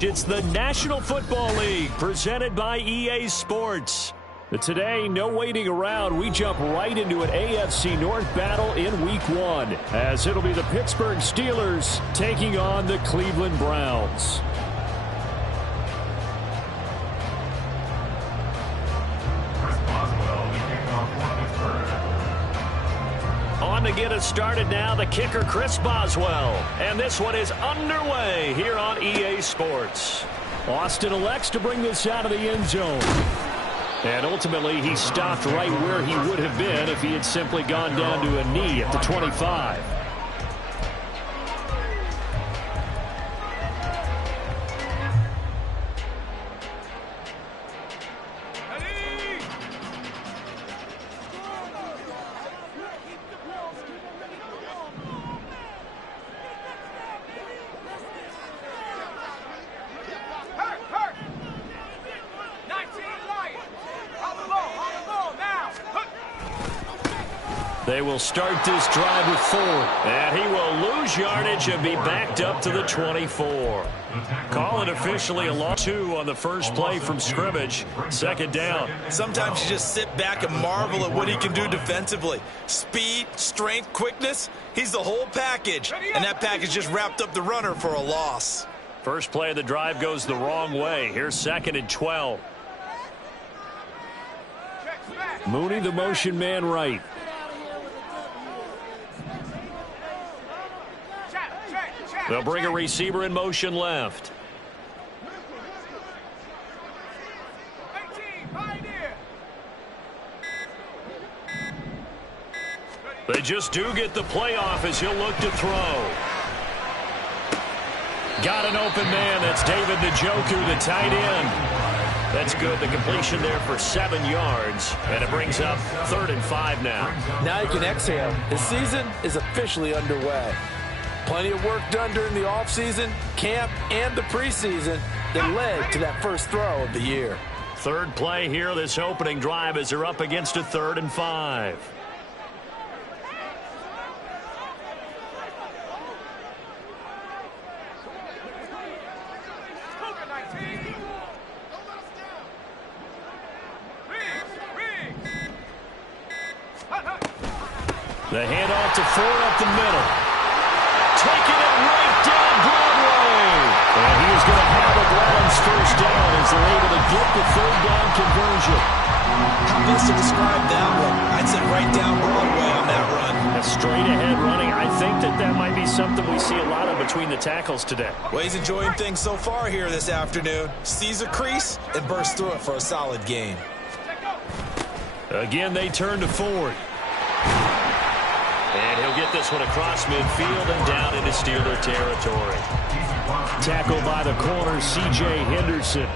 It's the National Football League presented by EA Sports. But today, no waiting around. We jump right into an AFC North battle in Week 1, as it'll be the Pittsburgh Steelers taking on the Cleveland Browns. On to get us started now, the kicker, Chris Boswell. And this one is underway here on EA Sports. Austin elects to bring this out of the end zone. And ultimately, he stopped right where he would have been if he had simply gone down to a knee at the 25. They will start this drive with Ford, and he will lose yardage and be backed up to the 24. Call it officially a loss 2 on the first play from scrimmage. Second down. Sometimes you just sit back and marvel at what he can do defensively. Speed, strength, quickness, he's the whole package. And that package just wrapped up the runner for a loss. First play of the drive goes the wrong way. Here's 2nd and 12. Mooney, the motion man right. They'll bring a receiver in motion left. They just do get the playoff as he'll look to throw. Got an open man. That's David Njoku, the tight end. That's good. The completion there for 7 yards. And it brings up 3rd and 5 now. Now you can exhale. The season is officially underway. Plenty of work done during the offseason, camp, and the preseason that led to that first throw of the year. Third play here, this opening drive, as they're up against a 3rd and 5. The handoff to Ford up the middle. Taking it right down Broadway. And he is going to have a Browns first down as they're able to get the 3rd down conversion. How best to describe that one? I'd say right down Broadway on that run. A straight ahead running. I think that might be something we see a lot of between the tackles today. Well, he's enjoying things so far here this afternoon. Sees a crease and bursts through it for a solid gain. Again, they turn to Ford. And he'll get this one across midfield and down into Steeler territory. Tackled by the corner, C.J. Henderson.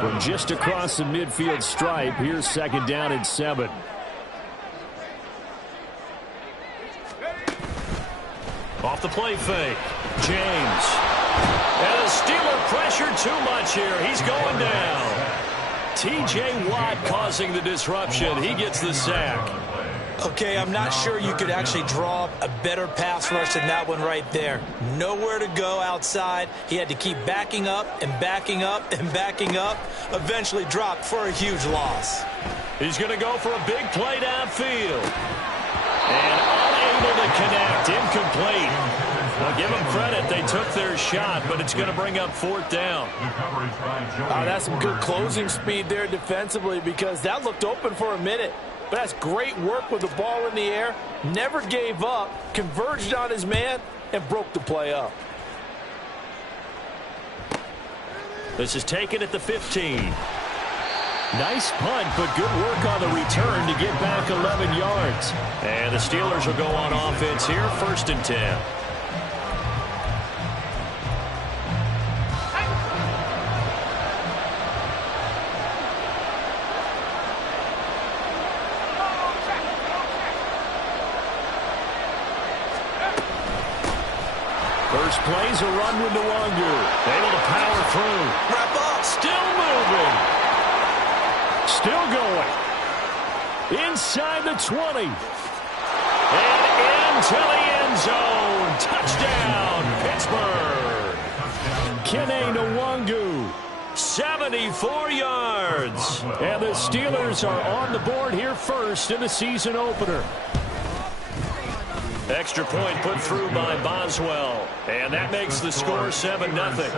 From just across the midfield stripe, here's 2nd down and 7. Off the play fake. James. And the Steeler pressure too much here. He's going down. T.J. Watt causing the disruption. He gets the sack. Okay, I'm not sure you could actually draw up a better pass rush than that one right there. Nowhere to go outside. He had to keep backing up and backing up and backing up. Eventually dropped for a huge loss. He's going to go for a big play downfield. And unable to connect. Incomplete. Well, give them credit. They took their shot, but it's going to bring up 4th down. That's some good closing speed there defensively because that looked open for a minute. But that's great work with the ball in the air. Never gave up, converged on his man, and broke the play up. This is taken at the 15. Nice punt, but good work on the return to get back 11 yards. And the Steelers will go on offense here, 1st and 10. First play's a run with Nwangu. Able to power through. Wrap up. Still moving. Still going. Inside the 20. And into the end zone. Touchdown, Pittsburgh. Kene Nwangu. 74 yards. And the Steelers are on the board here first in the season opener. Extra point put through by Boswell. And that makes the score 7-0.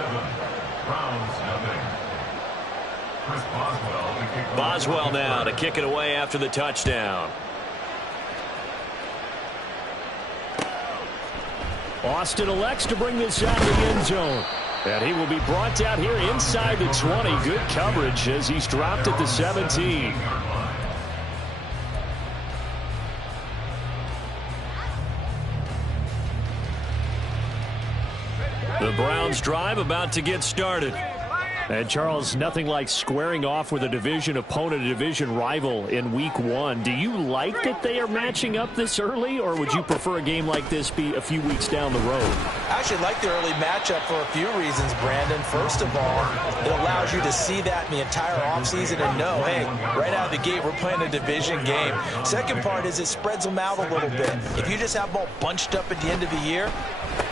Boswell now to kick it away after the touchdown. Austin elects to bring this out of the end zone. And he will be brought down here inside the 20. Good coverage as he's dropped at the 17. The Browns drive about to get started. And, Charles, nothing like squaring off with a division opponent, a division rival in week 1. Do you like that they are matching up this early, or would you prefer a game like this be a few weeks down the road? I actually like the early matchup for a few reasons, Brandon. First of all, it allows you to see that in the entire offseason and know, hey, right out of the gate, we're playing a division game. Second part is it spreads them out a little bit. If you just have them all bunched up at the end of the year,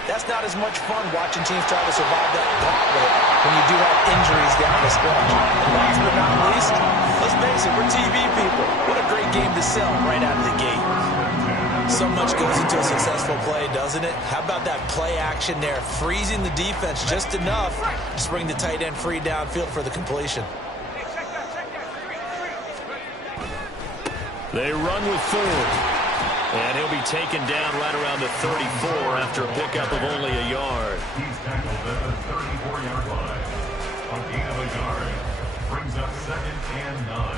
that's not as much fun watching teams try to survive that gauntlet when you do have injuries down the stretch. And last but not least, let's face it, we're TV people. What a great game to sell right out of the gate. So much goes into a successful play, doesn't it? How about that play action there, freezing the defense just enough to bring the tight end free downfield for the completion. They run with Ford. And he'll be taken down right around the 34 after a pickup of only a yard. He's tackled at the 34-yard line. A gain of a yard brings up 2nd and 9.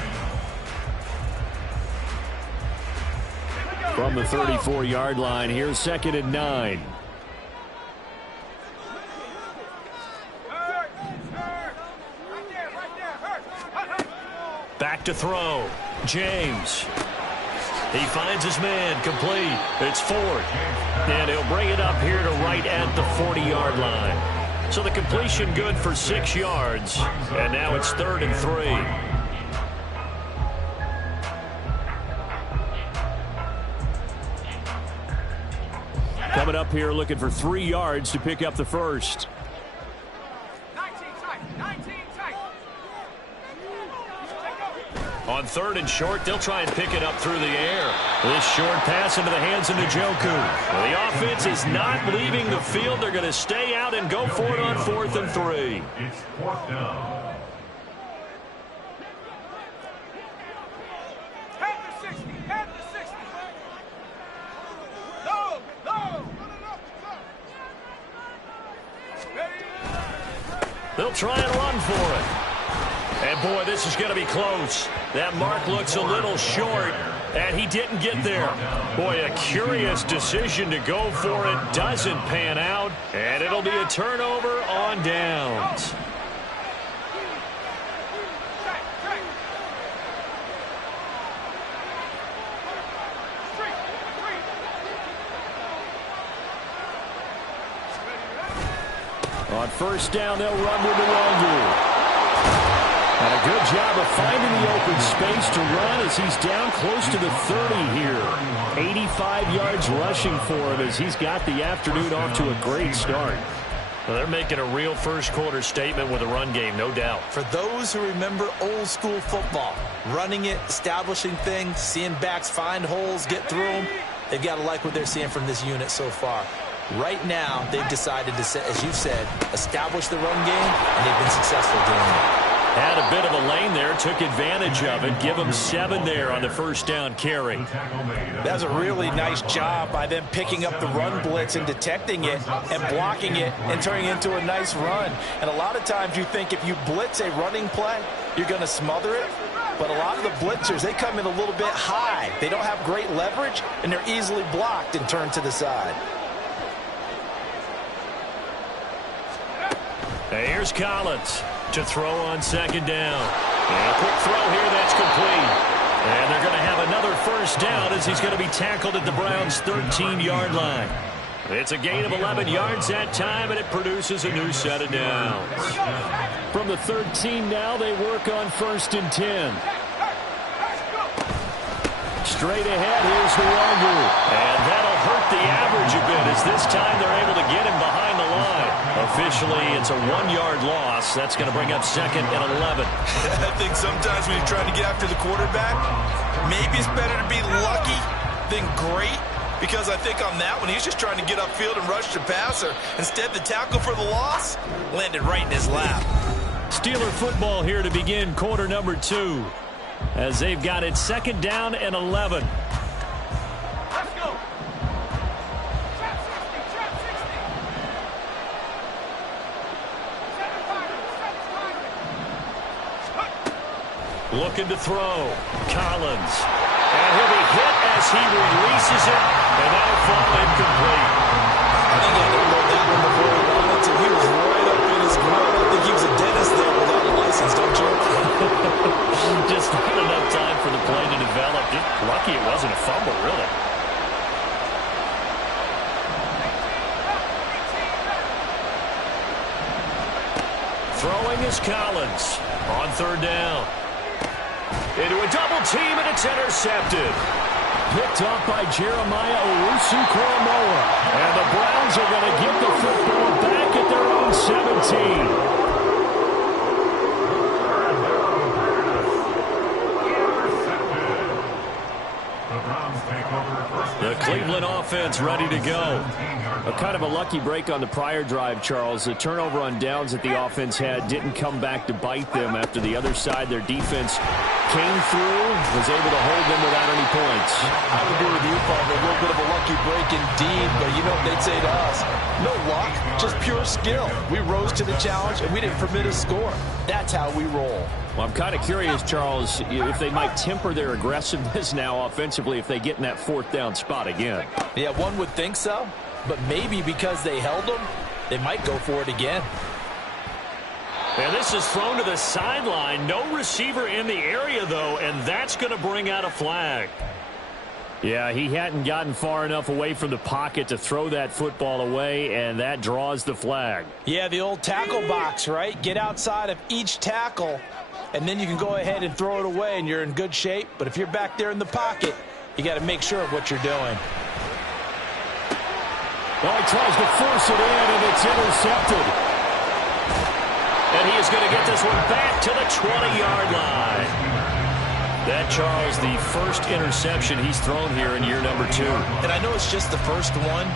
From the 34-yard line, here's 2nd and 9. Back to throw. James. He finds his man, complete. It's Ford. And he'll bring it up here to right at the 40-yard line. So the completion good for 6 yards. And now it's 3rd and 3. Coming up here looking for 3 yards to pick up the first. 19 tight. On 3rd and short, they'll try and pick it up through the air. This short pass into the hands of Njoku. Well, the offense is not leaving the field. They're going to stay out and go for it on 4th and 3. It's 4th down. Head to 60. No. They'll try and run for it. And, boy, this is going to be close. That mark looks a little short, and he didn't get there. Boy, a curious decision to go for it. Doesn't pan out, and it'll be a turnover on downs. On first down, they'll run with MaddenGoonz. And a good job of finding the open space to run as he's down close to the 30 here. 85 yards rushing for him as he's got the afternoon off to a great start. Well, they're making a real first-quarter statement with a run game, no doubt. For those who remember old-school football, running it, establishing things, seeing backs find holes, get through them, they've got to like what they're seeing from this unit so far. Right now, they've decided to, as you've said, establish the run game, and they've been successful doing it. Had a bit of a lane there, took advantage of it. Give him 7 there on the first down carry. That's a really nice job by them picking up the run blitz and detecting it and blocking it and turning it into a nice run. And a lot of times you think if you blitz a running play, you're going to smother it. But a lot of the blitzers, they come in a little bit high. They don't have great leverage, and they're easily blocked and turned to the side. Here's Collins to throw on second down. And a quick throw here, that's complete. And they're going to have another first down as he's going to be tackled at the Browns' 13-yard line. It's a gain of 11 yards that time, and it produces a new set of downs. From the 13 now, they work on first and 10. Straight ahead, here's MaddenGoonz. And that'll hurt the average a bit as this time they're able to get him behind the line. Officially, it's a 1-yard loss. That's going to bring up second and 11. I think sometimes when you're trying to get after the quarterback, maybe it's better to be lucky than great. Because I think on that one, he's just trying to get upfield and rush the passer. Instead, the tackle for the loss landed right in his lap. Steeler football here to begin quarter number 2. As they've got it second down and 11. Let's go. Trap 60, trap 60. Looking to throw. Collins. And he'll be hit as he releases it. And that'll fall incomplete. I think he had to load that one before he wanted to. He was right up in his grill. I think he was a dentist there without a license, don't you? Just not enough time for the play to develop. Just lucky it wasn't a fumble, really. Throwing is Collins on third down. Into a double team, and it's intercepted. Picked off by Jeremiah Owusu-Koramoah. And the Browns are going to get the football back at their own 17. The Cleveland offense ready to go. A kind of a lucky break on the prior drive, Charles. The turnover on downs that the offense had didn't come back to bite them after the other side. Their defense came through, was able to hold them without any points. I would agree with you, Paul. A little bit of a lucky break indeed, but you know what they'd say to us? No luck, just pure skill. We rose to the challenge, and we didn't permit a score. That's how we roll. Well, I'm kind of curious, Charles, if they might temper their aggressiveness now offensively if they get in that fourth down spot again. Yeah, one would think so, but maybe because they held them, they might go for it again. And this is thrown to the sideline. No receiver in the area, though, and that's going to bring out a flag. Yeah, he hadn't gotten far enough away from the pocket to throw that football away, and that draws the flag. Yeah, the old tackle box, right? Get outside of each tackle, and then you can go ahead and throw it away, and you're in good shape. But if you're back there in the pocket, you got to make sure of what you're doing. Well, he tries to force it in, and it's intercepted. And he is going to get this one back to the 20-yard line. That, Charles, the first interception he's thrown here in year number 2. And I know it's just the first one,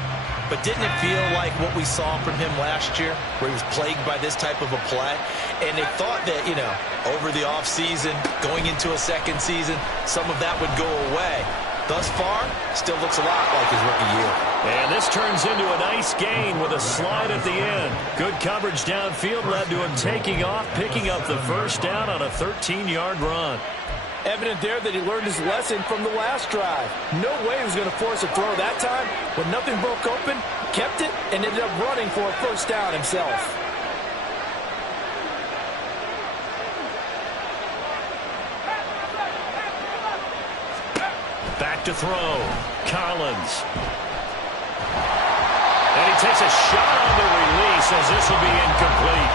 but didn't it feel like what we saw from him last year, where he was plagued by this type of a play? And they thought that, you know, over the offseason, going into a second season, some of that would go away. Thus far, still looks a lot like his rookie year. And this turns into a nice gain with a slide at the end. Good coverage downfield led to him taking off, picking up the first down on a 13-yard run. Evident there that he learned his lesson from the last drive. No way he was going to force a throw that time. When nothing broke open, kept it, and ended up running for a first down himself. Back to throw. Collins. And he takes a shot on the release. says this will be incomplete.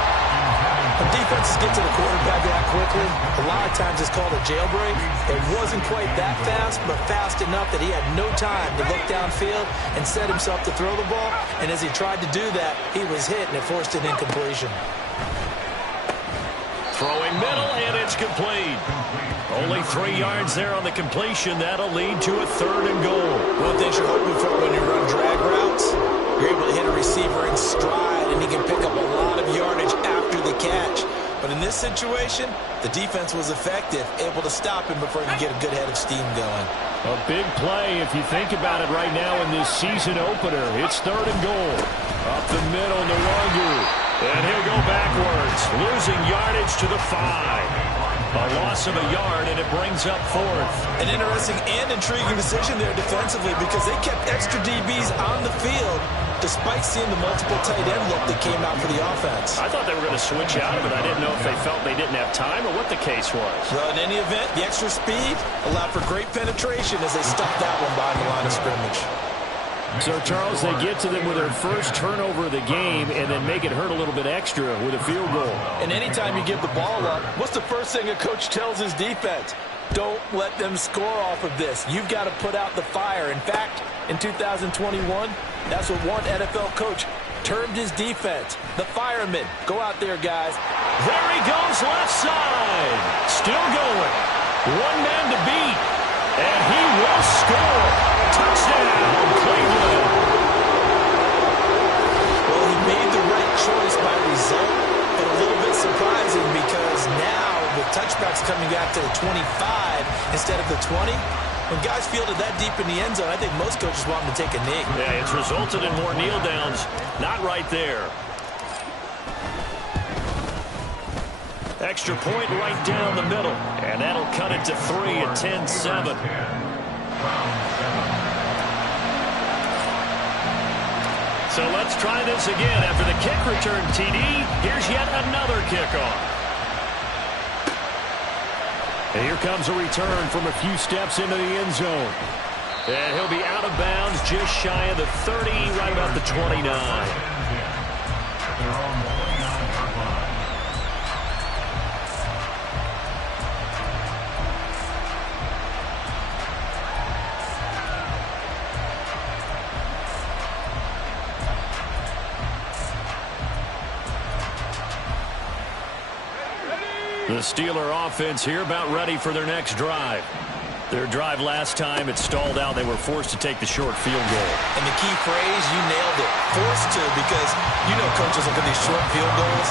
When defenses get to the quarterback that quickly, a lot of times it's called a jailbreak. It wasn't quite that fast, but fast enough that he had no time to look downfield and set himself to throw the ball. And as he tried to do that, he was hit, and it forced an incompletion. Throwing middle, and it's complete. Only 3 yards there on the completion. That'll lead to a 3rd and goal. One thing you're hoping for when you run drag routes, you're able to hit a receiver in stride, and he can pick up a lot of yardage after the catch. But in this situation, the defense was effective, able to stop him before he could get a good head of steam going. A big play if you think about it right now in this season opener. It's 3rd and goal. Up the middle, Nwangu. And he'll go backwards, losing yardage to the 5. A loss of a yard, and it brings up 4th. An interesting and intriguing decision there defensively because they kept extra DBs on the field despite seeing the multiple tight end look that came out for the offense. I thought they were going to switch out of it. I didn't know if they felt they didn't have time or what the case was. Well, in any event, the extra speed allowed for great penetration as they stuffed that one behind the line of scrimmage. So, Charles, they get to them with their first turnover of the game and then make it hurt a little bit extra with a field goal. And anytime you give the ball up, what's the first thing a coach tells his defense? Don't let them score off of this. You've got to put out the fire. In fact, in 2021, that's what one NFL coach termed his defense. The firemen. Go out there, guys. There he goes, left side. Still going. One man to beat. And he will score. Touchdown, Cleveland. Well, he made the right choice by result, but a little bit surprising because now with touchbacks coming back to the 25 instead of the 20, when guys fielded that deep in the end zone, I think most coaches want them to take a knee. Yeah, it's resulted in more kneel downs. Not right there. Extra point right down the middle. And that'll cut it to 3 at 10-7. So let's try this again. After the kick return TD, here's yet another kickoff. And here comes a return from a few steps into the end zone. And he'll be out of bounds just shy of the 30, right about the 29. The Steeler offense here about ready for their next drive. Their drive last time, it stalled out. They were forced to take the short field goal. And the key phrase, you nailed it. Forced to, because you know coaches look at these short field goals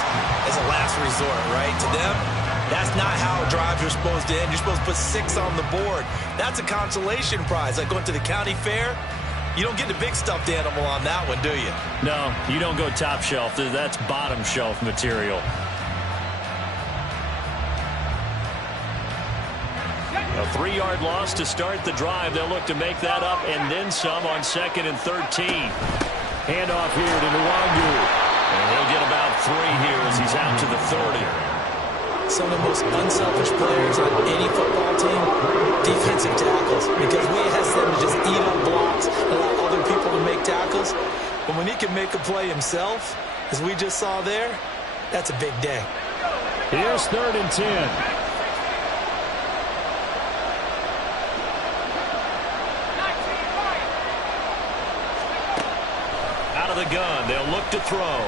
as a last resort, right? To them, that's not how drives are supposed to end. You're supposed to put 6 on the board. That's a consolation prize. Like going to the county fair, you don't get the big stuffed animal on that one, do you? No, you don't go top shelf. That's bottom shelf material. A 3-yard loss to start the drive. They'll look to make that up and then some on 2nd and 13. Handoff here to Nwangu. And he'll get about 3 here as he's out to the 30. Some of the most unselfish players on any football team, defensive tackles. Because we ask them to just eat on blocks and allow other people to make tackles. But when he can make a play himself, as we just saw there, that's a big day. Here's 3rd and 10. The gun. They'll look to throw.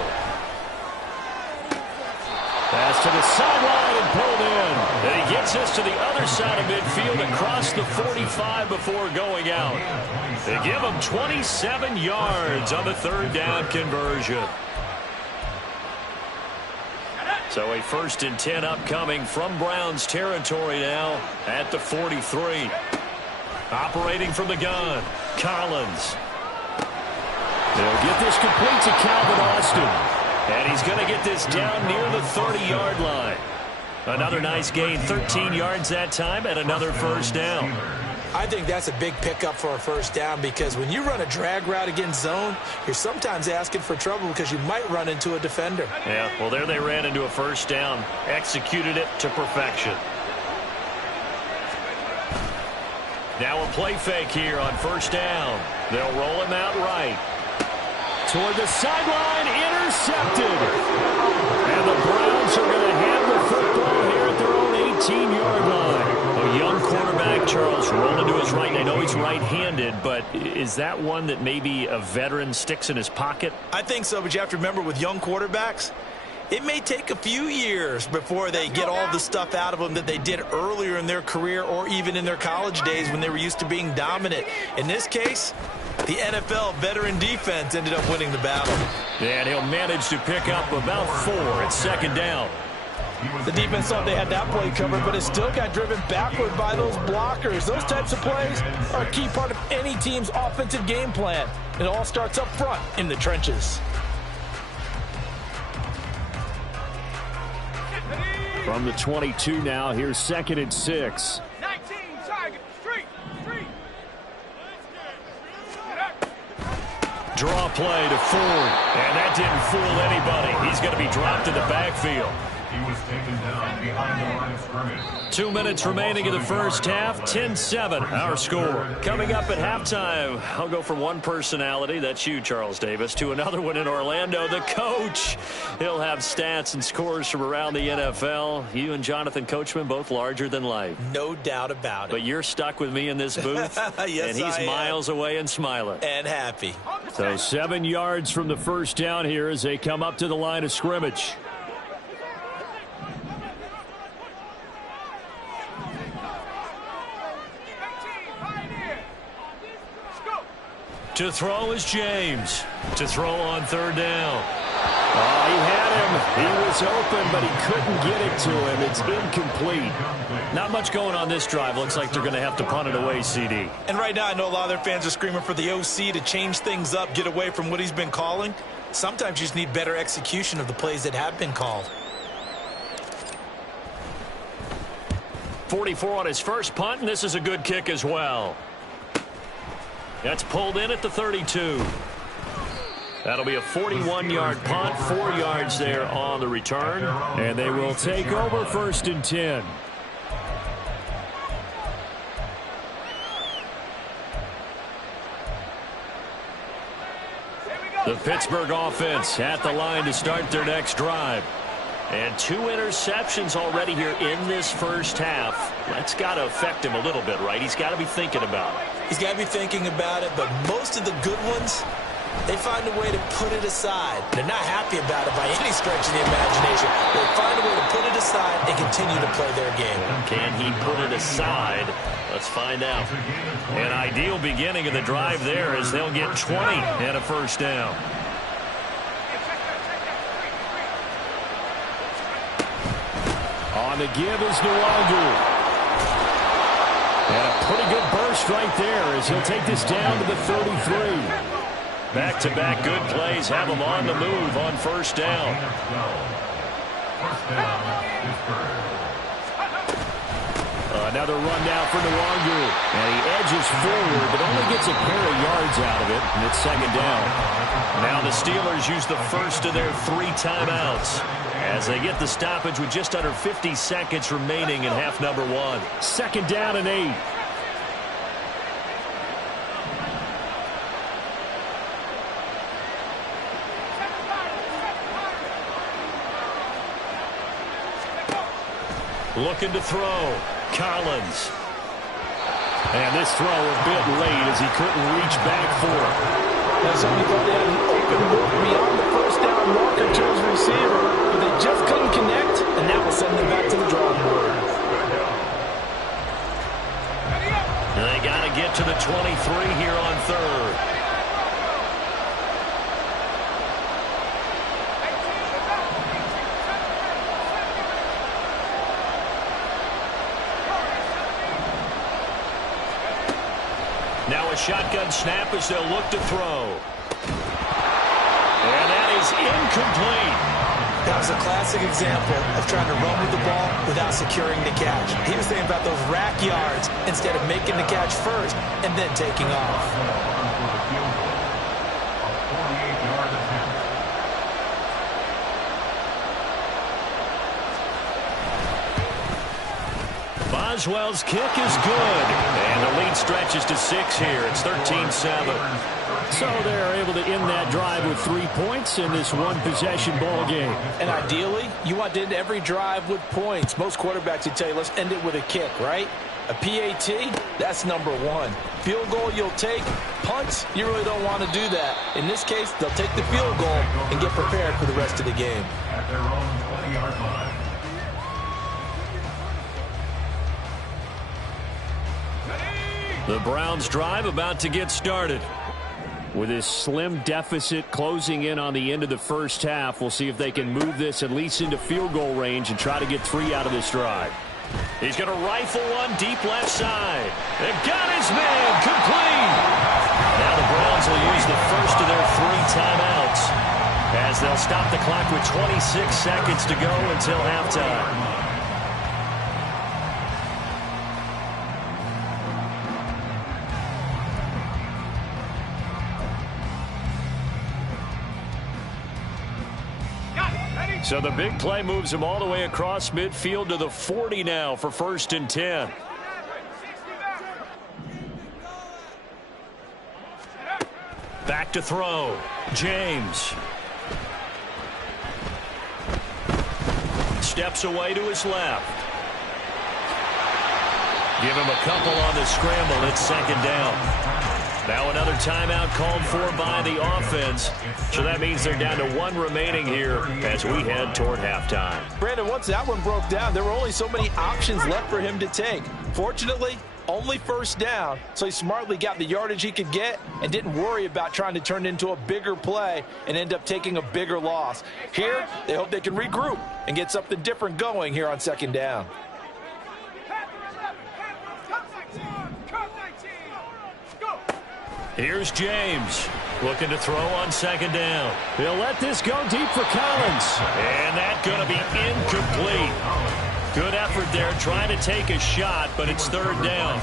Pass to the sideline and pulled in. And he gets us to the other side of midfield across the 45 before going out. They give him 27 yards on the 3rd down conversion. So a 1st and 10 upcoming from Browns territory now at the 43. Operating from the gun, Collins. They'll get this complete to Calvin Austin. And he's going to get this down near the 30-yard line. Another nice gain, 13 yards that time, and another 1st down. I think that's a big pickup for a 1st down because when you run a drag route against zone, you're sometimes asking for trouble because you might run into a defender. Yeah, well, there they ran into a 1st down. Executed it to perfection. Now a play fake here on 1st down. They'll roll him out right. Toward the sideline, intercepted. And the Browns are going to have the football here at their own 18-yard line. A young quarterback, Charles, rolling to his right. I know he's right-handed, but is that one that maybe a veteran sticks in his pocket? I think so, but you have to remember with young quarterbacks, it may take a few years before they get all the stuff out of them that they did earlier in their career or even in their college days when they were used to being dominant. In this case, the NFL veteran defense ended up winning the battle. And he'll manage to pick up about 4 at second down. The defense thought they had that play covered, but it still got driven backward by those blockers. Those types of plays are a key part of any team's offensive game plan. It all starts up front in the trenches. From the 22 now, here's 2nd and 6. 19, Tiger, street. Draw play to Ford, and that didn't fool anybody. He's going to be dropped in the backfield. He was taken down behind the line of scrimmage. 2 minutes remaining in the first half. 10-7, our score. Coming up at halftime, I'll go from one personality, that's you, Charles Davis, to another one in Orlando, the coach. He'll have stats and scores from around the NFL. You and Jonathan Coachman, both larger than life. No doubt about it. But you're stuck with me in this booth, Yes, and he's I am. miles away and smiling. And happy. So 7 yards from the first down here as they come up to the line of scrimmage. To throw is James. To throw on 3rd down. Oh, he had him. He was open, but he couldn't get it to him. It's incomplete. Not much going on this drive. Looks like they're going to have to punt it away, CD. And right now, I know a lot of their fans are screaming for the OC to change things up, get away from what he's been calling. Sometimes you just need better execution of the plays that have been called. 44 on his first punt, and this is a good kick as well. That's pulled in at the 32. That'll be a 41-yard punt, 4 yards there on the return. And they will take over 1st and 10. The Pittsburgh offense at the line to start their next drive. And 2 interceptions already here in this first half. That's got to affect him a little bit, right? He's got to be thinking about it. He's got to be thinking about it, but most of the good ones, they find a way to put it aside. They're not happy about it by any stretch of the imagination. They find a way to put it aside and continue to play their game. Can he put it aside? Let's find out. An ideal beginning of the drive there as they'll get 20 and a first down. On the give is Nwangu. And a pretty good burst right there as he'll take this down to the 33. Back-to-back good plays have him on the move on 1st down. Another run now for Nwangu. And he edges forward, but only gets a pair of yards out of it, and it's 2nd down. Now the Steelers use the first of their 3 timeouts as they get the stoppage with just under 50 seconds remaining in half number 1. 2nd down and 8. Looking to throw. Collins. And this throw a bit late as he couldn't reach back for it. Now, somebody thought they had an open look beyond the first down marker to his receiver, but they just couldn't connect, and that will send them back to the drawing board. They got to get to the 23 here on 3rd. Now a shotgun snap as they'll look to throw. And that is incomplete. That was a classic example of trying to run with the ball without securing the catch. He was thinking about those rack yards instead of making the catch first and then taking off. Boswell's kick is good. And the Lead stretches to 6 here. It's 13-7. So they're able to end that drive with 3 points in this one-possession ball game. And ideally, you want to end every drive with points. Most quarterbacks would tell you, let's end it with a kick, right? A PAT, that's number 1. Field goal you'll take. Punts, you really don't want to do that. In this case, they'll take the field goal and get prepared for the rest of the game. At their own 20-yard line. The Browns drive about to get started. With this slim deficit closing in on the end of the first half, we'll see if they can move this at least into field goal range and try to get 3 out of this drive. He's going to rifle one deep left side. They've got his man complete. Now the Browns will use the first of their 3 timeouts as they'll stop the clock with 26 seconds to go until halftime. So the big play moves him all the way across midfield to the 40 now for 1st and 10. Back to throw. James. Steps away to his left. Give him a couple on the scramble. It's 2nd down. Now another timeout called for by the offense. So that means they're down to 1 remaining here as we head toward halftime. Brandon, once that one broke down, there were only so many options left for him to take. Fortunately, only 1st down, so he smartly got the yardage he could get and didn't worry about trying to turn it into a bigger play and end up taking a bigger loss. Here, they hope they can regroup and get something different going here on 2nd down. Here's James looking to throw on 2nd down. He'll let this go deep for Collins. And that's going to be incomplete. Good effort there trying to take a shot, but it's 3rd down.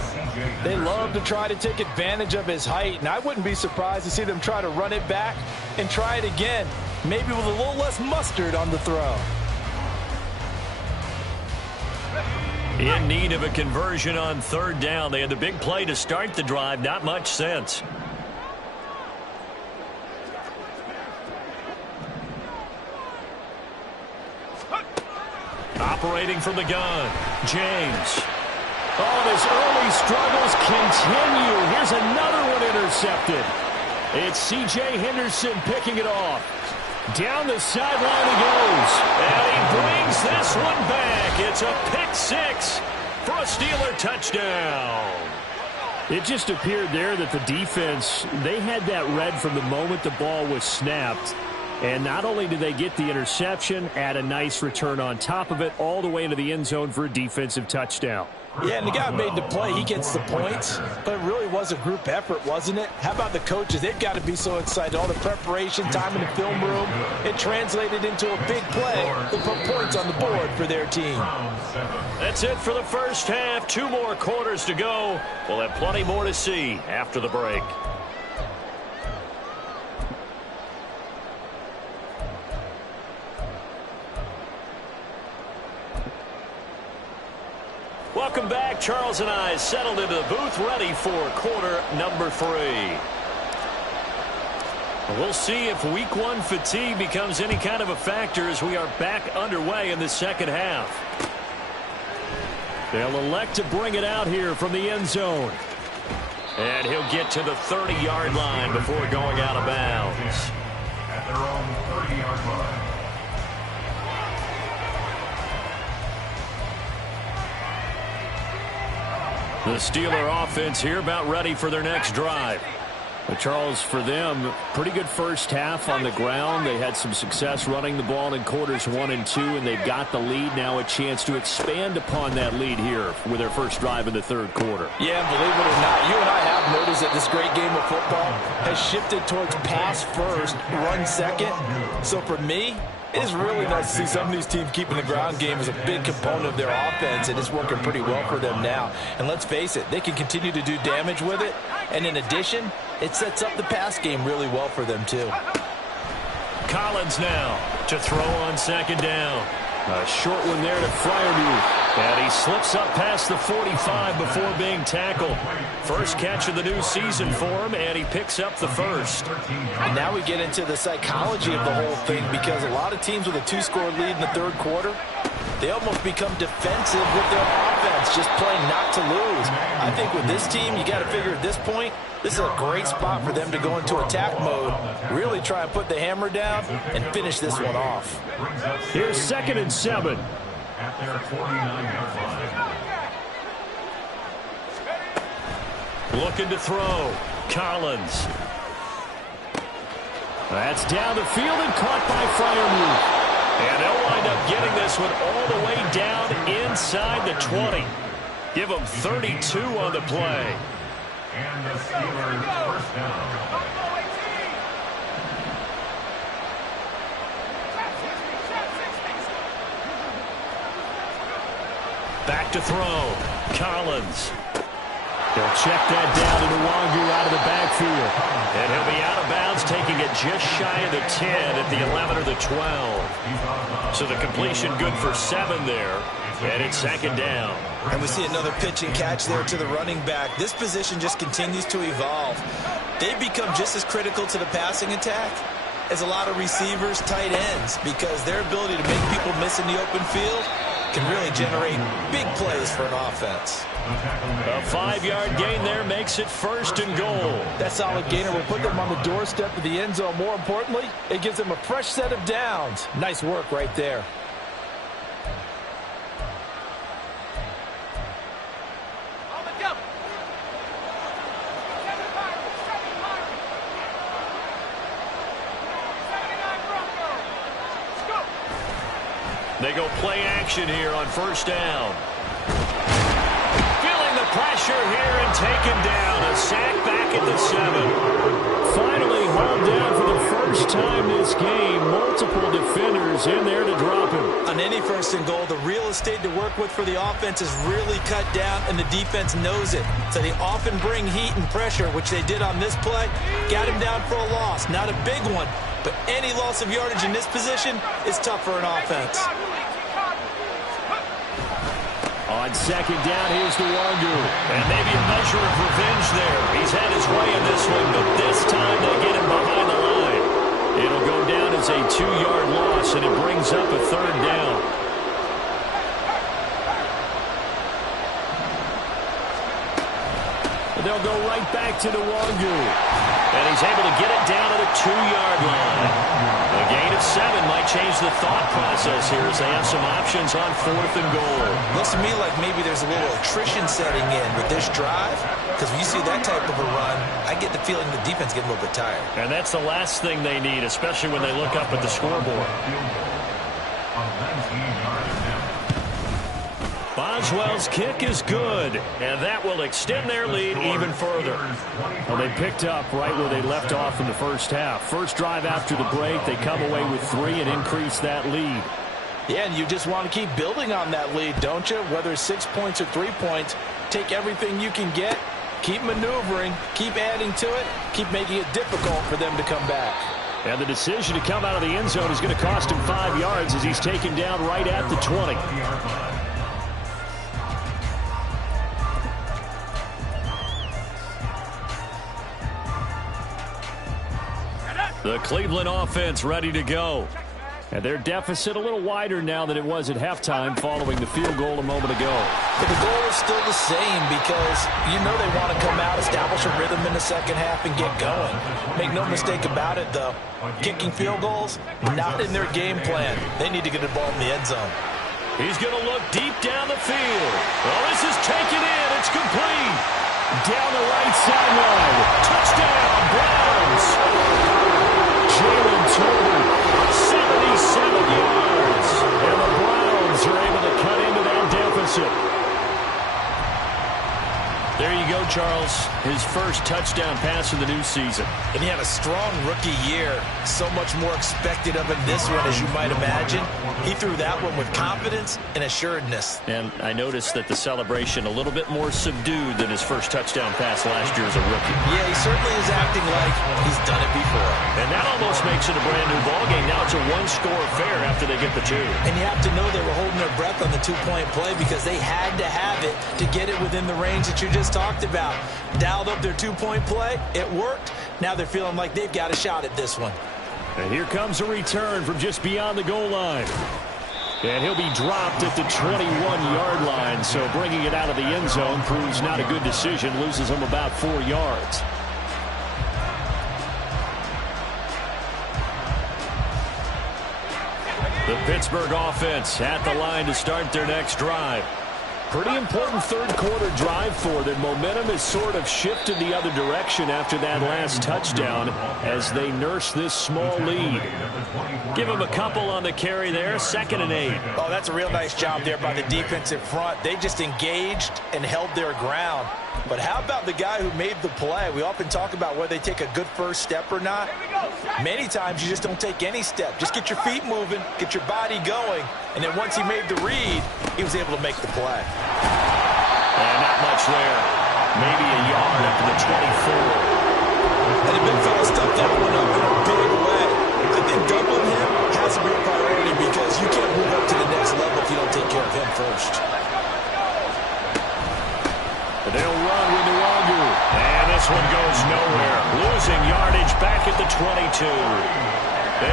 They love to try to take advantage of his height, and I wouldn't be surprised to see them try to run it back and try it again, maybe with a little less mustard on the throw. In need of a conversion on 3rd down. They had the big play to start the drive. Not much sense. Operating from the gun, James. Oh, his early struggles continue. Here's another one intercepted. It's C.J. Henderson picking it off. Down the sideline he goes. And he brings this one back. It's a pick 6 for a Steeler touchdown. It just appeared there that the defense, they had that read from the moment the ball was snapped. And not only did they get the interception, add a nice return on top of it, all the way into the end zone for a defensive touchdown. Yeah, and the guy made the play. He gets the points, but it really was a group effort, wasn't it? How about the coaches? They've got to be so excited. All the preparation, time in the film room, it translated into a big play that put points on the board for their team. That's it for the first half. 2 more quarters to go. We'll have plenty more to see after the break. Welcome back. Charles and I settled into the booth, ready for quarter number 3. We'll see if week 1 fatigue becomes any kind of a factor as we are back underway in the 2nd half. They'll elect to bring it out here from the end zone. And he'll get to the 30-yard line before going out of bounds. At their own 30-yard line. The Steeler offense here about ready for their next drive. But Charles, for them, pretty good first half on the ground. They had some success running the ball in quarters 1 and 2, and they've got the lead. Now a chance to expand upon that lead here with their first drive in the 3rd quarter. Yeah, believe it or not, you and I have noticed that this great game of football has shifted towards pass first, run second. So for me, it is really nice to see some of these teams keeping the ground game as a big component of their offense, and it's working pretty well for them now. And let's face it, they can continue to do damage with it. And in addition, it sets up the pass game really well for them, too. Collins now to throw on 2nd down. A short one there to Freiermuth. And he slips up past the 45 before being tackled. First catch of the new season for him, and he picks up the first. And now we get into the psychology of the whole thing, because a lot of teams with a 2-score lead in the third quarter, they almost become defensive with their offense, just playing not to lose. I think with this team, you got to figure at this point, this is a great spot for them to go into attack mode, really try and put the hammer down and finish this one off. Here's 2nd and 7. At their 49-yard line. Looking to throw. Collins. That's down the field and caught by Freiermuth. And they'll wind up getting this one all the way down inside the 20. Give them 32 on the play. And the Steelers first down. Back to throw. Collins. They'll check that down to Nwangu out of the backfield. And he'll be out of bounds, taking it just shy of the 10 at the 11 or the 12. So the completion good for 7 there. And it's 2nd down. And we see another pitch and catch there to the running back. This position just continues to evolve. They've become just as critical to the passing attack as a lot of receivers, tight ends, because their ability to make people miss in the open field can really generate big plays for an offense. A 5-yard gain there makes it 1st and goal. That solid gainer will put them on the doorstep of the end zone. More importantly, it gives them a fresh set of downs. Nice work right there. They go play action here on 1st down. Feeling the pressure here and taken down. A sack back at the 7. Finally hauled down for the first time this game. Multiple defenders in there to drop him. On any 1st and goal, the real estate to work with for the offense is really cut down, and the defense knows it. So they often bring heat and pressure, which they did on this play. Got him down for a loss. Not a big one, but any loss of yardage in this position is tough for an offense. On 2nd down, here's Nwangu. And maybe a measure of revenge there. He's had his way in this one, but this time they get him behind the line. It'll go down as a 2-yard loss, and it brings up a 3rd down. They'll go right back to Nwangu. And he's able to get it down to the 2-yard line. A gain of 7 might change the thought process here as they have some options on 4th and goal. Looks to me like maybe there's a little attrition setting in with this drive, because when you see that type of a run, I get the feeling the defense getting a little bit tired. And that's the last thing they need, especially when they look up at the scoreboard. Boswell's kick is good, and that will extend their lead even further. Well, they picked up right where they left off in the first half. First drive after the break, they come away with 3 and increase that lead. Yeah, and you just want to keep building on that lead, don't you? Whether it's 6 points or 3 points, take everything you can get, keep maneuvering, keep adding to it, keep making it difficult for them to come back. And the decision to come out of the end zone is going to cost him 5 yards as he's taken down right at the 20. The Cleveland offense ready to go. And their deficit a little wider now than it was at halftime following the field goal a moment ago. But the goal is still the same, because you know they want to come out, establish a rhythm in the second half, and get going. Make no mistake about it, though. Kicking field goals, not in their game plan. They need to get the ball in the end zone. He's going to look deep down the field. Well, this is taken in. It's complete. Down the right sideline. Touchdown, Browns. Jalen Tolbert, 77 yards. And the Browns are able to cut into that deficit. There you go, Charles. his first touchdown pass of the new season. And he had a strong rookie year. So much more expected of him this one, as you might imagine. He threw that one with confidence and assuredness. And I noticed that the celebration a little bit more subdued than his first touchdown pass last year as a rookie. Yeah, he certainly is acting like he's done it before. And that almost makes it a brand new ballgame. Now it's a one-score affair after they get the two. And you have to know they were holding their breath on the two-point play because they had to have it to get it within the range that you just talked about. Dialed up their two-point play. It worked. Now they're feeling like they've got a shot at this one. And here comes a return from just beyond the goal line. And he'll be dropped at the 21-yard line. So bringing it out of the end zone proves not a good decision. Loses him about 4 yards. The Pittsburgh offense at the line to start their next drive. Pretty important third-quarter drive for them. Momentum has sort of shifted the other direction after that last touchdown as they nurse this small lead. Give them a couple on the carry there, 2nd and 8. Oh, that's a real nice job there by the defensive front. They just engaged and held their ground. But how about the guy who made the play? We often talk about whether they take a good first step or not. Many times you just don't take any step. Just get your feet moving, get your body going, and then once he made the read, he was able to make the play. And not much there. Maybe a yard up to the 24. And the big fella stuffed that one up in a big way. I think doubling him has to be a priority because you can't move up to the next level if you don't take care of him first. They'll run with Nwangu. And this one goes nowhere. Losing yardage back at the 22.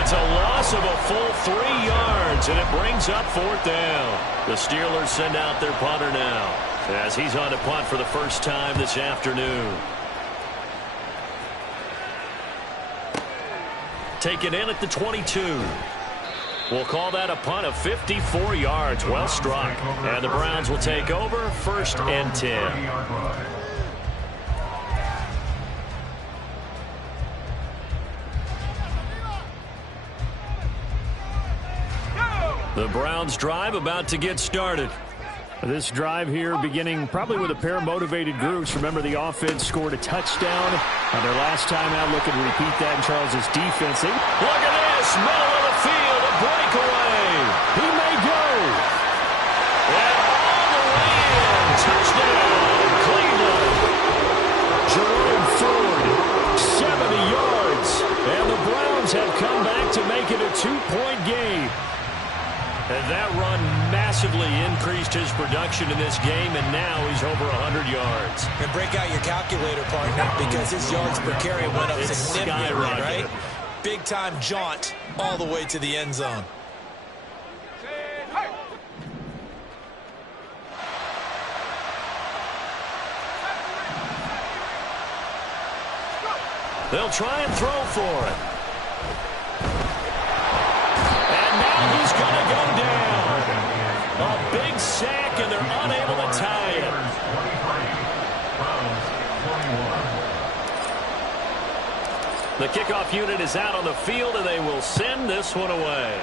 It's a loss of a full 3 yards, and it brings up 4th down. The Steelers send out their punter now as he's on to punt for the first time this afternoon. Taken in at the 22. We'll call that a punt of 54 yards. Well struck. And the Browns will take over 1st and 10. The Browns drive about to get started. This drive here beginning probably with a pair of motivated groups. Remember, the offense scored a touchdown on their last time out. Looking to repeat that in Charles's defense. Look at this, middle of the field, a breakaway. He may go. And all the way in. Touchdown, Cleveland. Jerome Ford, 70 yards. And the Browns have come back to make it a 2-point game. And that run massively increased his production in this game, and now he's over 100 yards. And break out your calculator, partner, because his yards per carry went up significantly, right? Big-time jaunt all the way to the end zone. They'll try and throw for it. And now he's going to go down. A big sack, and they're unable to tie it. The kickoff unit is out on the field, and they will send this one away.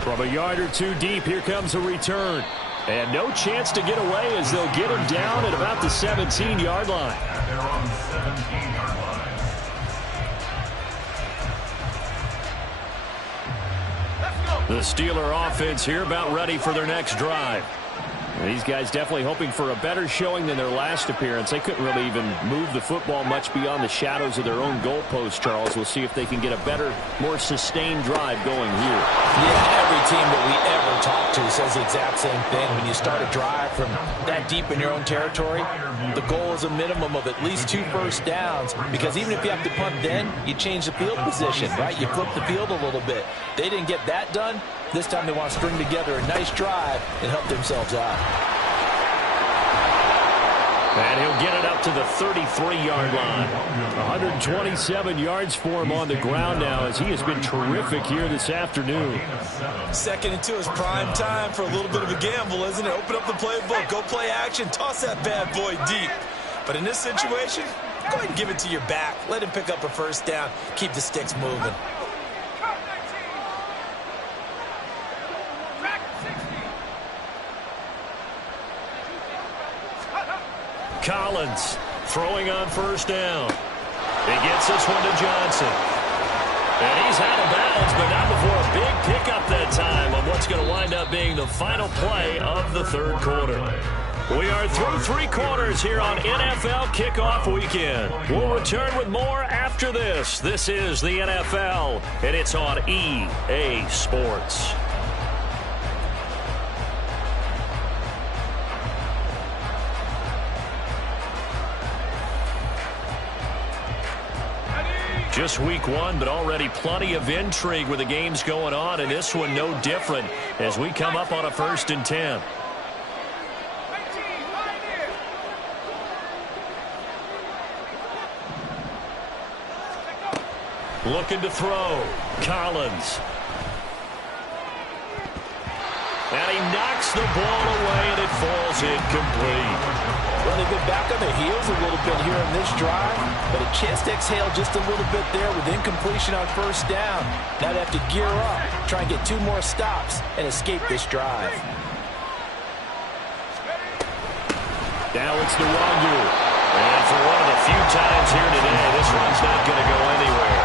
From a yard or two deep, here comes a return. And no chance to get away as they'll get him down at about the 17-yard line. They're on 17-yard line. The Steeler offense here about ready for their next drive. These guys definitely hoping for a better showing than their last appearance. They couldn't really even move the football much beyond the shadows of their own goalpost, Charles. We'll see if they can get a better, more sustained drive going here. Yeah, every team that we ever talk to says the exact same thing. When you start a drive from that deep in your own territory, the goal is a minimum of at least 2 first downs, because even if you have to punt then, you change the field position, right? You flip the field a little bit. They didn't get that done. This time they want to string together a nice drive and help themselves out. And he'll get it up to the 33-yard line. 127 yards for him on the ground now, as he has been terrific here this afternoon. 2nd and 2 is prime time for a little bit of a gamble, isn't it? Open up the playbook, go play action, toss that bad boy deep. But in this situation, go ahead and give it to your back. Let him pick up a first down. Keep the sticks moving. Collins throwing on first down. He gets this one to Johnson. And he's out of bounds, but not before a big pickup that time on what's going to wind up being the final play of the third quarter. We are through 3 quarters here on NFL Kickoff Weekend. We'll return with more after this. This is the NFL, and it's on EA Sports. Just week 1, but already plenty of intrigue with the games going on, and this one no different as we come up on a 1st and 10. Looking to throw. Collins. And he knocks the ball away, and it falls incomplete. Well, they've been back on their heels a little bit here on this drive, but a chance to exhale just a little bit there with incompletion on first down. Now they have to gear up, try and get 2 more stops, and escape this drive. Now it's Nwangu. And for one of the few times here today, this one's not going to go anywhere.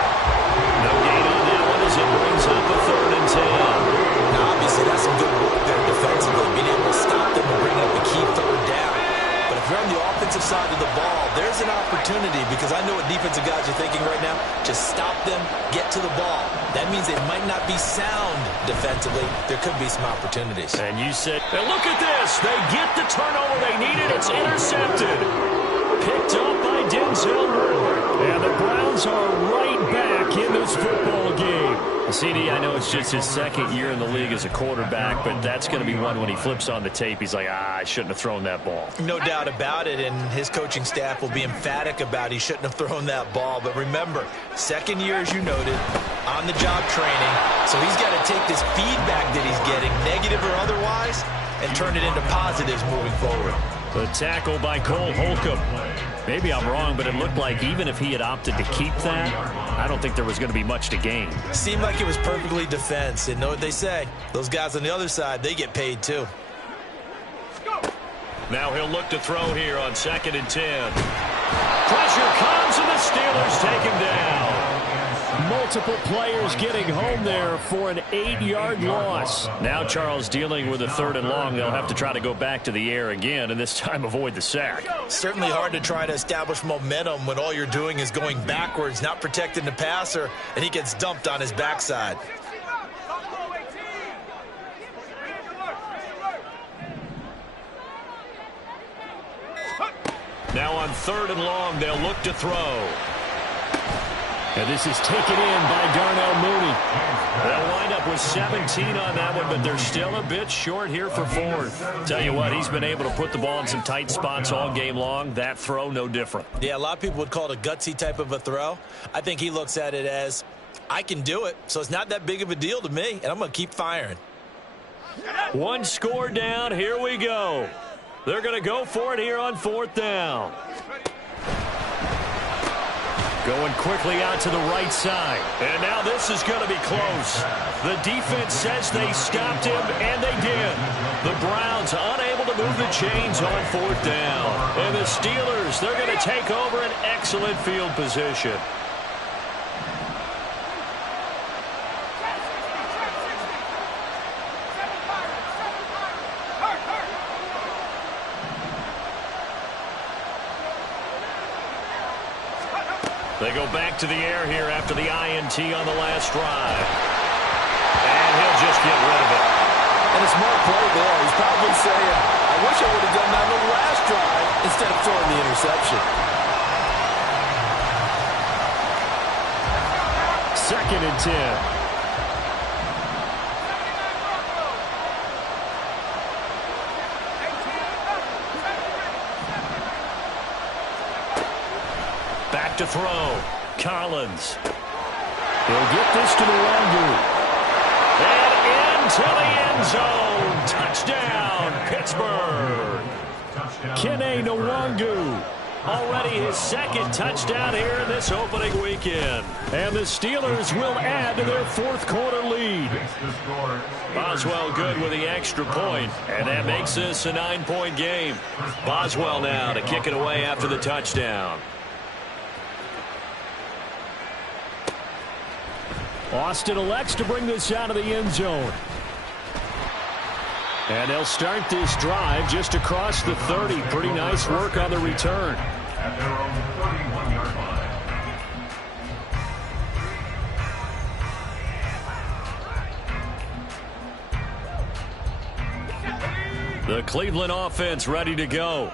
No gain on that one as it brings up a 3rd and 10. Now, obviously, that's some good work there defensively, being able to stop them and bring up a key 3rd down. But if you're on the offensive side of the ball, there's an opportunity, because I know what defensive guys are thinking right now. Just stop them, get to the ball. That means they might not be sound defensively. There could be some opportunities. And you said, and look at this. They get the turnover they needed. It's intercepted. Picked up by Denzel Ward. And the Browns are right back in this football game. CD, I know it's just his 2nd year in the league as a quarterback, but that's going to be one when he flips on the tape. He's like, I shouldn't have thrown that ball. No doubt about it, and his coaching staff will be emphatic about he shouldn't have thrown that ball. But remember, 2nd year, as you noted, on-the-job training. So he's got to take this feedback that he's getting, negative or otherwise, and turn it into positives moving forward. The tackle by Cole Holcomb. Maybe I'm wrong, but it looked like even if he had opted to keep that, I don't think there was going to be much to gain. Seemed like it was perfectly defense. And know what they say? Those guys on the other side, they get paid too. Now he'll look to throw here on 2nd and 10. Pressure comes, and the Steelers take him down. Multiple players getting home there for an 8-yard loss. Now Charles dealing with a 3rd and long. They'll have to try to go back to the air again, and this time avoid the sack. Certainly hard to try to establish momentum when all you're doing is going backwards, not protecting the passer, and he gets dumped on his backside. Now on 3rd and long, they'll look to throw. And this is taken in by Darnell Mooney. They'll wind up with 17 on that one, but they're still a bit short here for 4th. Tell you what, he's been able to put the ball in some tight spots all game long. That throw, no different. Yeah, a lot of people would call it a gutsy type of a throw. I think he looks at it as, I can do it, so it's not that big of a deal to me, and I'm going to keep firing. 1 score down. Here we go. They're going to go for it here on 4th down. Going quickly out to the right side. And now this is going to be close. The defense says they stopped him, and they did. The Browns unable to move the chains on 4th down. And the Steelers, they're going to take over an excellent field position. They go back to the air here after the INT on the last drive. And he'll just get rid of it. And a smart play there. He's probably saying, I wish I would have done that on the last drive instead of throwing the interception. 2nd and 10. To throw. Collins. He'll get this to Nwangu. And into the end zone. Touchdown, Pittsburgh. Kene Nwangu. Already his second touchdown here in this opening weekend. And the Steelers will add to their fourth quarter lead. Boswell good with the extra point, and that makes this a 9-point game. Boswell now to kick it away after the touchdown. Austin elects to bring this out of the end zone. And they'll start this drive just across the 30. Pretty nice work on the return. At their own 31-yard line. The Cleveland offense ready to go.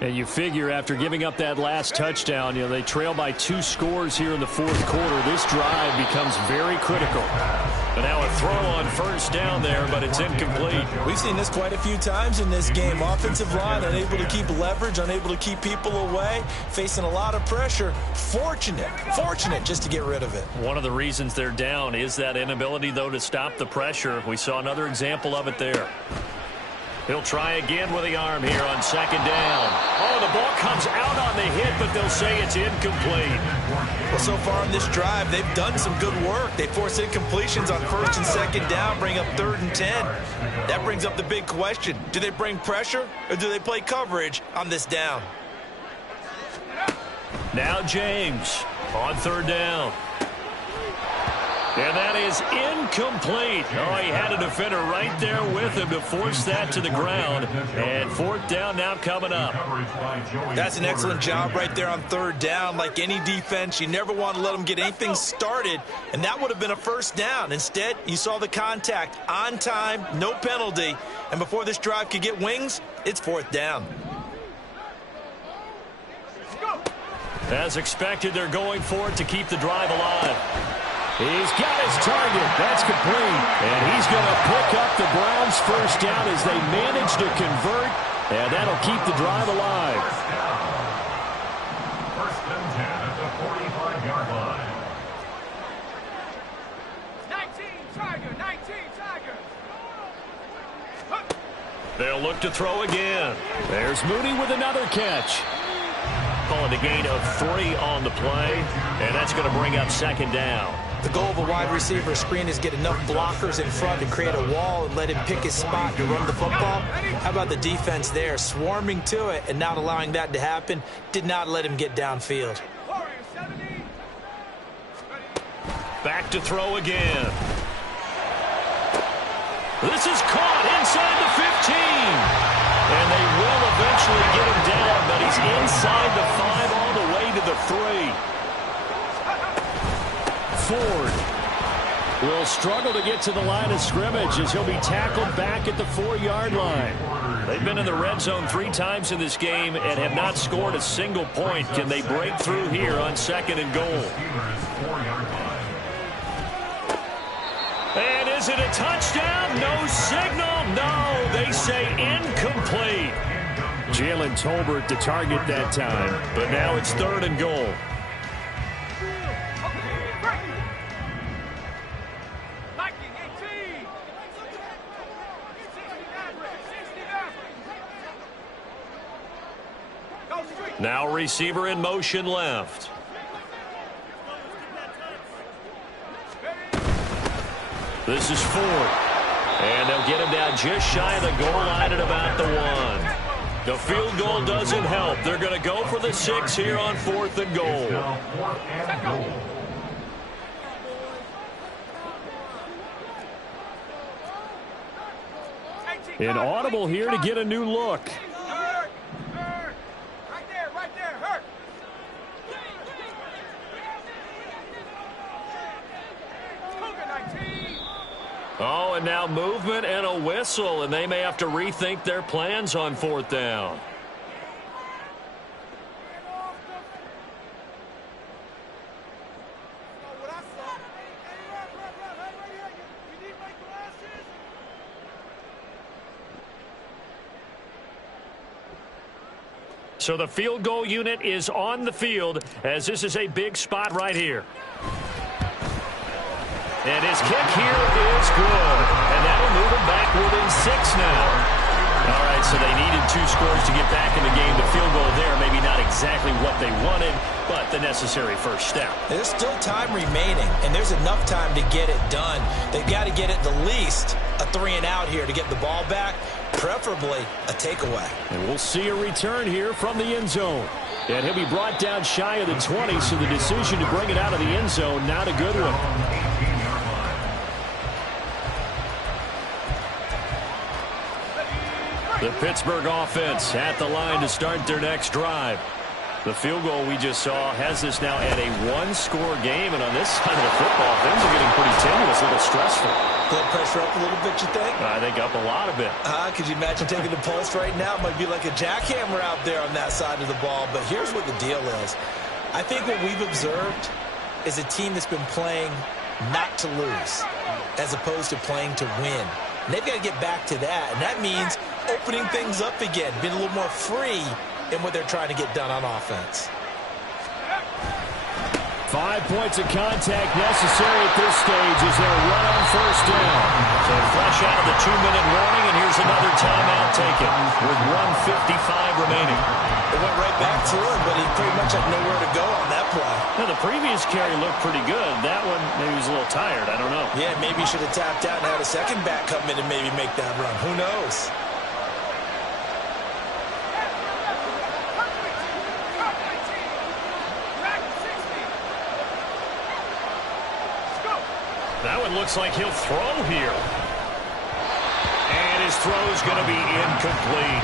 And you figure after giving up that last touchdown, they trail by 2 scores here in the fourth quarter. This drive becomes very critical. But now a throw on first down there, but it's incomplete. We've seen this quite a few times in this game. Offensive line unable to keep leverage, unable to keep people away, facing a lot of pressure. Fortunate just to get rid of it. One of the reasons they're down is that inability, though, to stop the pressure. We saw another example of it there. He'll try again with the arm here on second down. Oh, the ball comes out on the hit, but they'll say it's incomplete. Well, so far in this drive, they've done some good work. They force incompletions on first and second down, bring up 3rd and 10. That brings up the big question. Do they bring pressure, or do they play coverage on this down? Now James on 3rd down. And that is incomplete. Oh, he had a defender right there with him to force that to the ground. And 4th down now coming up. That's an excellent job right there on 3rd down. Like any defense, you never want to let them get anything started. And that would have been a first down. Instead, you saw the contact on time, no penalty. And before this drive could get wings, it's 4th down. As expected, they're going for it to keep the drive alive. He's got his target. That's complete. And he's going to pick up the Browns' first down as they manage to convert. And that'll keep the drive alive. First and 10 at the 45-yard line. 19 Tiger, 19 Tiger. They'll look to throw again. There's Mooney with another catch. Calling a gain of 3 on the play. And that's going to bring up second down. The goal of a wide receiver screen is get enough blockers in front to create a wall and let him pick his spot to run the football. How about the defense there, swarming to it and not allowing that to happen? Did not let him get downfield. Back to throw again. This is caught inside the 15. And they will eventually get him down, but he's inside the 5 all the way to the 3. Ford will struggle to get to the line of scrimmage as he'll be tackled back at the 4-yard line. They've been in the red zone 3 times in this game and have not scored a single point. Can they break through here on 2nd and goal? And is it a touchdown? No signal. No, they say incomplete. Jalen Tolbert to target that time, but now it's 3rd and goal. Now receiver in motion left. This is Ford. And they'll get him down just shy of the goal line at about the 1. The field goal doesn't help. They're going to go for the 6 here on 4th and goal. An audible here to get a new look. Oh, and now movement and a whistle, and they may have to rethink their plans on 4th down. So the field goal unit is on the field as this is a big spot right here. And his kick here is good. And that'll move him back within 6 now. All right, so they needed 2 scores to get back in the game. The field goal there, maybe not exactly what they wanted, but the necessary first step. There's still time remaining, and there's enough time to get it done. They've got to get at the least a 3-and-out here to get the ball back, preferably a takeaway. And we'll see a return here from the end zone. And he'll be brought down shy of the 20, so the decision to bring it out of the end zone, not a good one. The Pittsburgh offense at the line to start their next drive. The field goal we just saw has us now at a 1-score game, and on this side of the football, things are getting pretty tenuous, a little stressful. Blood pressure up a little bit, you think? I think up a lot of it. Could you imagine taking the pulse right now? It might be like a jackhammer out there on that side of the ball, but here's what the deal is. I think what we've observed is a team that's been playing not to lose as opposed to playing to win. And they've got to get back to that, and that means opening things up again, being a little more free in what they're trying to get done on offense. 5 points of contact necessary at this stage as they'll run on first down. So fresh out of the 2-minute warning, and here's another timeout taken with 1:55 remaining. It went right back to him, but he pretty much had nowhere to go on that play. Now, the previous carry looked pretty good. That one, maybe he was a little tired. I don't know. Yeah, maybe he should have tapped out and had a second back come in and maybe make that run. Who knows? That one looks like he'll throw here. And his throw's going to be incomplete.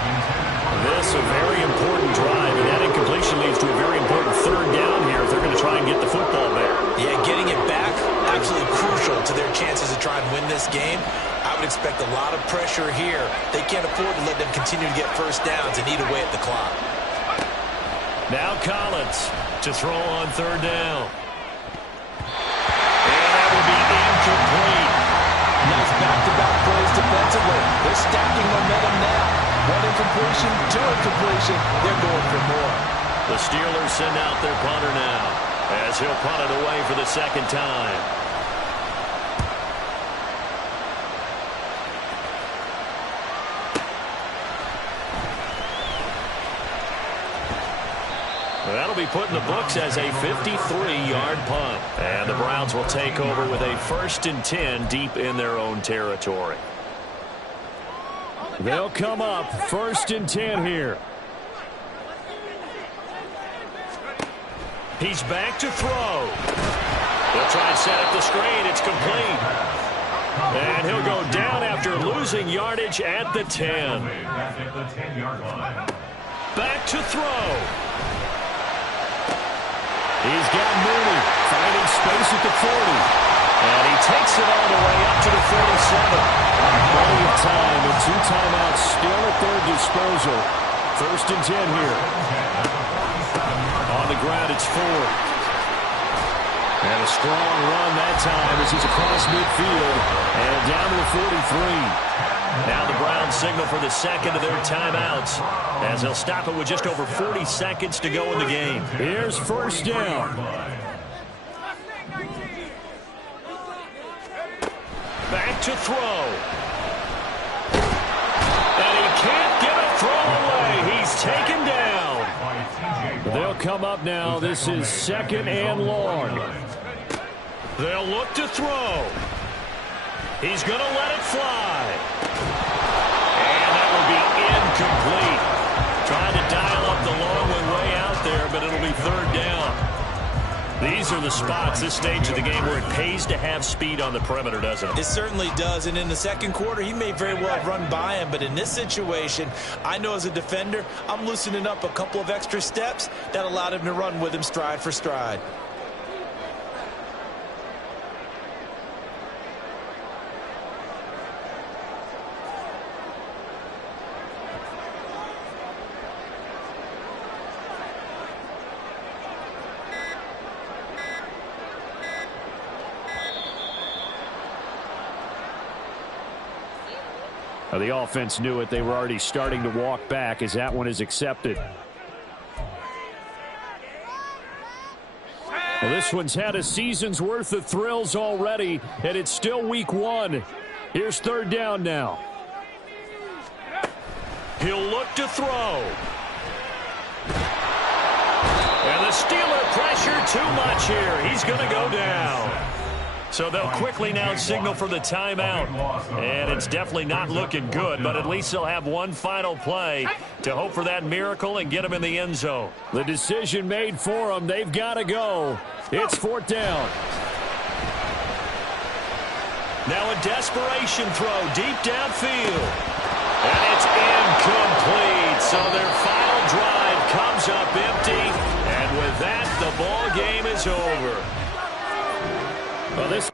This a very important drive, and that incompletion leads to a very important 3rd down here if they're going to try and get the football there. Yeah, getting it back, absolutely crucial to their chances to try and win this game. I would expect a lot of pressure here. They can't afford to let them continue to get first downs and eat away at the clock. Now Collins to throw on 3rd down. Incomplete. Nice back-to-back plays defensively. They're stacking momentum now. 1 incompletion, 2 incompletion. They're going for more. The Steelers send out their punter now as he'll punt it away for the 2nd time. That'll be put in the books as a 53-yard punt. And the Browns will take over with a 1st and 10 deep in their own territory. They'll come up 1st and 10 here. He's back to throw. They'll try and set up the screen. It's complete. And he'll go down after losing yardage at the 10. Back to throw. He's got Mooney finding space at the 40. And he takes it all the way up to the 47. Plenty of time and 2 timeouts still at their disposal. 1st and 10 here. On the ground, it's 4. And a strong run that time as he's across midfield and down to the 43. Now the Browns signal for the 2nd of their timeouts as they'll stop it with just over 40 seconds to go in the game. Here's 1st down. Back to throw. And he can't get a throw away. He's taken down. They'll come up now. This is 2nd and long. They'll look to throw. He's going to let it fly. And that will be incomplete. Trying to dial up the long way out there, but it'll be 3rd down. These are the spots, this stage of the game, where it pays to have speed on the perimeter, doesn't it? It certainly does, and in the 2nd quarter, he may very well have run by him, but in this situation, I know as a defender, I'm loosening up a couple of extra steps that allowed him to run with him stride for stride. The offense knew it. They were already starting to walk back as that one is accepted. Well, this one's had a season's worth of thrills already, and it's still week 1. Here's 3rd down now. He'll look to throw. And the Steeler pressure too much here. He's going to go down. So they'll quickly now signal for the timeout. And it's definitely not looking good, but at least they'll have one final play to hope for that miracle and get them in the end zone. The decision made for them. They've got to go. It's 4th down. Now a desperation throw deep downfield. And it's incomplete. So their final drive comes up empty. And with that, the ball game is over. Well, this